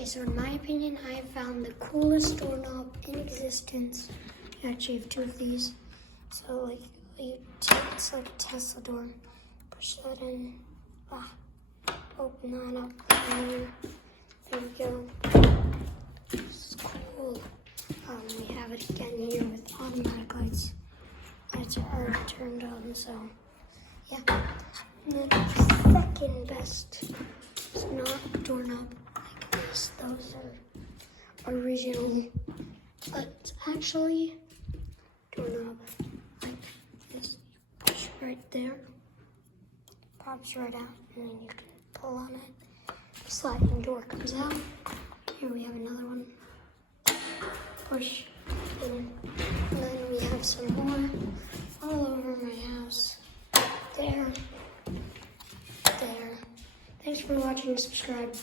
Okay, so in my opinion, I have found the coolest doorknob in existence. I actually have two of these. So like it's like a Tesla door. Push that in. Open that up. And there we go. It's cool. We have it again here with automatic lights. Lights are already turned on, so yeah. And the second best is not doorknob like this. Those are original, but it's actually doorknob like this. You push right there, pops right out, and then you can pull on it. The sliding door comes out. Here we have another one. Push in, and then we have some more all over my house. There. Thanks for watching. Subscribe.